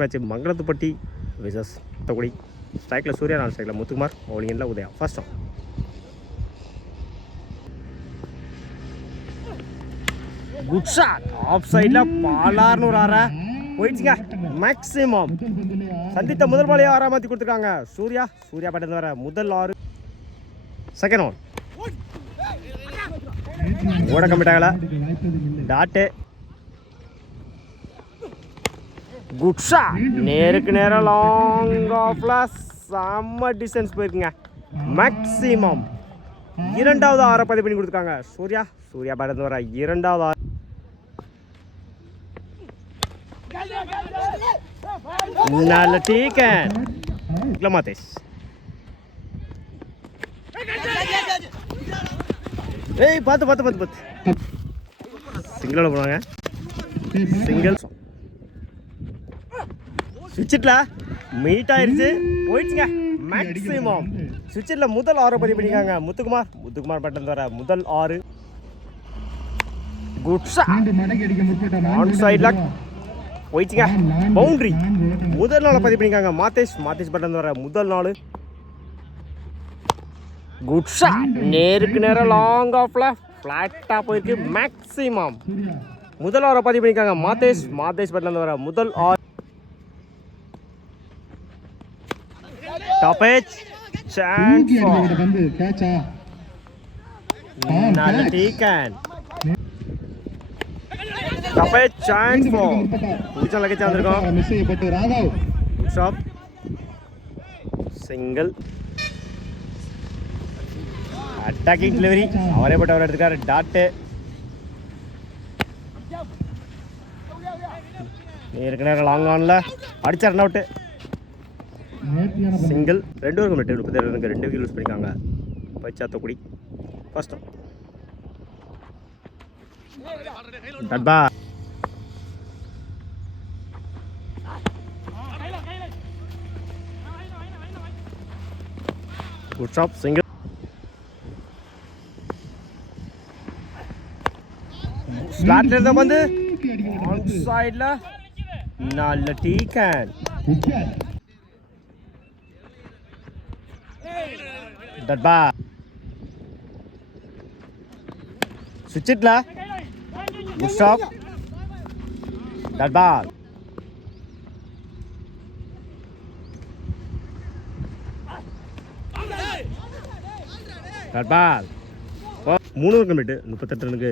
Match Mangalathupatti versus தொகுடி. ஸ்ட்ரைக்கில் சூர்யா, நான் ஸ்ட்ரைக்கில் முத்துக்குமார், பவுலிங்கில் Udaya. First on. Good shot. Off சைடில் பாலார்னு ஒரு ஆற போயிடுச்சுங்க. மேக்ஸிமம் சந்தித்த முதல் பாலையை ஆறா மாற்றி கொடுத்துருக்காங்க சூர்யா. சூர்யா பேட்டர் வர முதல் 6. Second on. ஓட கம்மிட்டாகல டாட்டு. Good shot. நேருக்கு நேரம் லாங் ஆஃப்ல செம்ம டிஸ்டன்ஸ் போயிருக்குங்க. மேக்ஸிமம் இரண்டாவது 6 பதிவு பண்ணி கொடுத்துருக்காங்க சூர்யா. சூர்யா பேட்டர் வர இரண்டாவது 6. நல்ல டீக்கன் மாத்தேஷ். ஏய் பார்த்து சிங்கிளோட போனாங்க. சிங்கிள் சுவிட்சிட்ல மீட் ஆயிருச்சு போயிடுச்சுங்க. மேக்ஸிமம் சுவிட்சிட்ல முதல் 6 பதிவு பண்ணிக்காங்க முத்துக்குமார் பட்டன் வர முதல் 6. Good shot. ஆன் சைட்ல போயிடுச்சுங்க. பவுண்டரி முதல் 4 பதிவு பண்ணிக்காங்க மாத்தேஷ் பட்டன் வர முதல் 4. Good shot. நேருக்கு நேரம் லாங் ஆஃப்ல ஃபிளாட்டா போயிருக்கு. மேக்ஸிமம் முதல் 6 பதிவு பண்ணிக்காங்க மாத்தேஷ் பட்டன் வர முதல் 6. டாப் எட்ஜ் சான்ஸ் நல்ல டீக்கன். டாப் எட்ஜ் சான்ஸ் புடிச்ச லக்கேஜ் வந்திருக்கோம். Shop single. அட்டாக்கிங் டெலிவரி அவரே பட்டு அவர் எடுத்துக்காரு. டாட்டு. நேருக்கு நேரம் லாங் ஆன்ல அடிச்சா ரன் அவுட்டு. சிங்கிள். 2 பேருக்கு மட்டும் 37 ரனுக்கு 2 விக்கெட் யூஸ் பண்ணிக்காங்க பைச்சாத்தக்குடி. ஃபர்ஸ்ட் டப்பா. Good shot. சிங்கிள். ஸ்லாட்ல இருந்த வந்து ஆன் சைடுல நல்ல டீக்கன். டப்பா. சுவிட்சிட்ல குட் ஷாட். டப்பா. டப்பா. 3 கம்ப்ளீட் 38 ரனுக்கு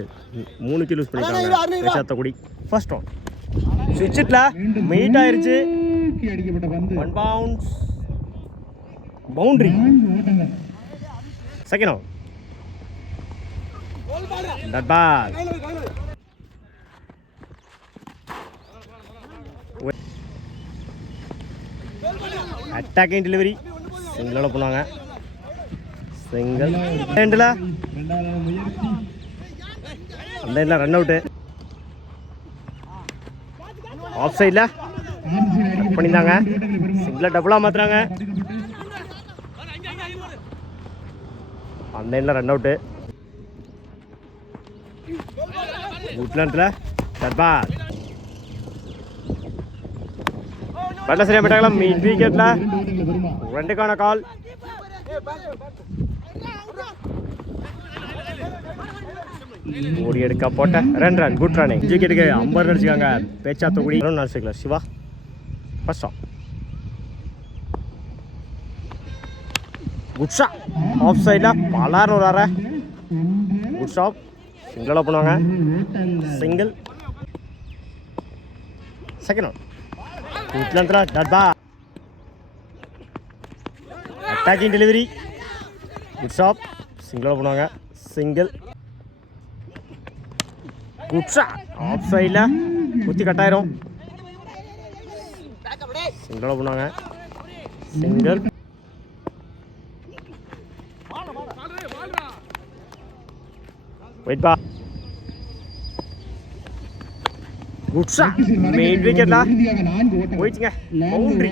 3 விக்கெட் யூஸ் பண்ணிருக்காங்க பைச்சாத்தக்குடி. First on. சுவிட்சிட்ல மீட் ஆயிருச்சு. 1 பவுன்ஸ் பவுண்டரி. Second on. டப்பா. அட்டாக்கிங் டெலிவரி சிங்கிளோட போனாங்க. சிங்கிள். ரெண்டுல அந்த ரன் அவுட்டு. ஆஃப் சைடில் பண்ணியிருந்தாங்க. சிங்கிளை டபுளாக மாற்றுறாங்க. அந்த எண்ணில் ரன் அவுட்டு. உட்லண்டில் டப்பா. பட்ல சரியாக போயிட்டாங்களா. மீட் விக்கெட்டில் 2க்கான கால். ஓடி எடுக்க போட்ட 2 ரன். Good running. விக்கெட்டுக்கு 50 ரன் அடிச்சுக்காங்க பேச்சாத்தக்குடி. நான் Siva. First on. Good shot. Off சைடில் பலார்னு ஒரு ஆற. Good shot. சிங்கிளாக பண்ணுவாங்க. சிங்கிள். Second on. உட்லந்தில் டப்பா. Attacking delivery. Good shot. சிங்கிளாக பண்ணுவாங்க. சிங்கிள். Good shot. ஆஃப் சைடில் குத்தி கட்டாயிரும். சிங்கிளாக பண்ணுவாங்க. சிங்கிள். வெயிட் பா. Good shot. மீட் விக்கெட்ல போயிடுச்சுங்க. பவுண்டரி.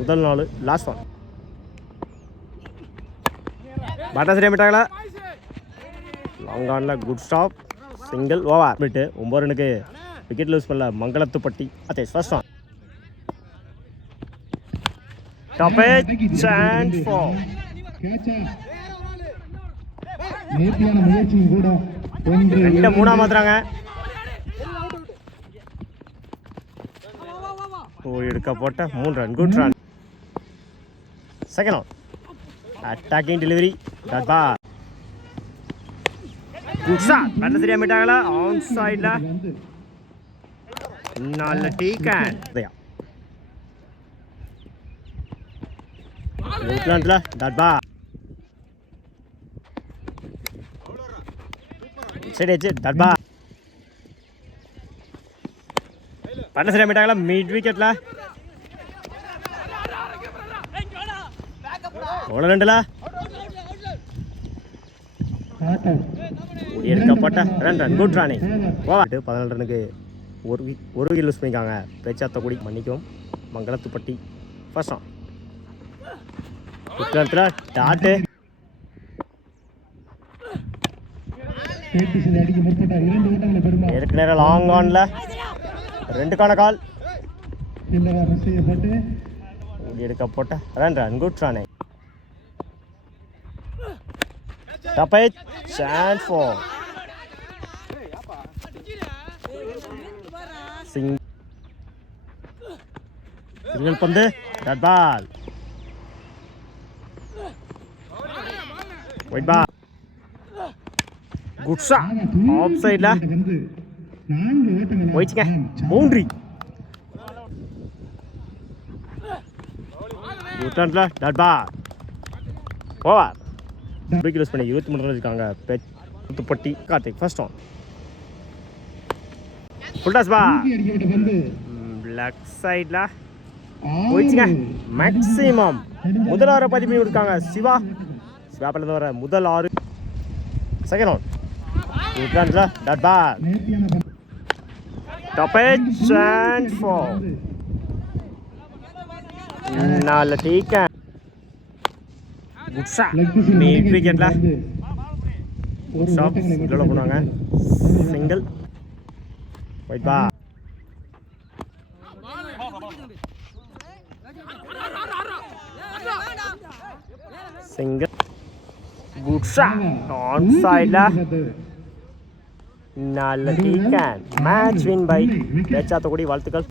முதல் 4 லாஸ்ட் ஒன். பாட்டா சரியா விட்டாங்களா. லாங் ஆன்ல குட் ஸ்டாப். சிங்கிள். ஓவர். 9 ரனுக்கு விக்கெட் லூஸ் பண்ணல மங்களத்துப்பட்டி அதே first on top edge and four நேர்த்தியான முயற்சியும் கூட ரெண்டு மூணா மாத்துறாங்க எடுக்க போட்ட 3 run good run second on attacking delivery dot ball good shot நல்ல சரியா மீட்டாங்களா ஆன் சைடுல நல்ல டீக்கன் ல டாட் பால் சரி டாட் பால் பண்ண சரியா மீட்டாங்களா மிட் விக்கெட்ல ஓட ரெண்டுல எடுக்கப்பட்ட ரன் குட் ரானி 14 ரனுக்கு ஒரு விக்கெட் லூஸ் பண்ணிக்காங்க பேச்சாத்தக்குடி மன்னிக்கும் மங்களத்துப்பட்டி ஃபர்ஸ்ட் ஆன் குட்கரத்தில் டாட்டு ஏற்கனவே லாங் ஆன்ல 2க்கான கால் எடுக்கப்பட்ட run good Rani Top it, chance for single பந்து that ball white ball good shot offside la white ங்க boundary good run la that ball over wicket loose பண்ணி 23 run இருக்காங்க Pechathakudi Karthik first on full toss ball left சைடுல போயிடுச்சுங்க maximum முதல் 6 பதிவு பண்ணி கொடுக்காங்க சிவா பல்லது வர முதல் 6 செகண்ட் ஆன் குட் ரன்ல dot ball top edge and four நல்ல டீக்கன் குட் ஷாட் மிட் விக்கெட்ல குட் ஷாட் இதோட போனாங்க single wide ball single good shot on சைடுல நல்ல டீக்கன் மேட்ச் வின் பை பேச்சாத்தக்குடி வாழ்த்துக்கள்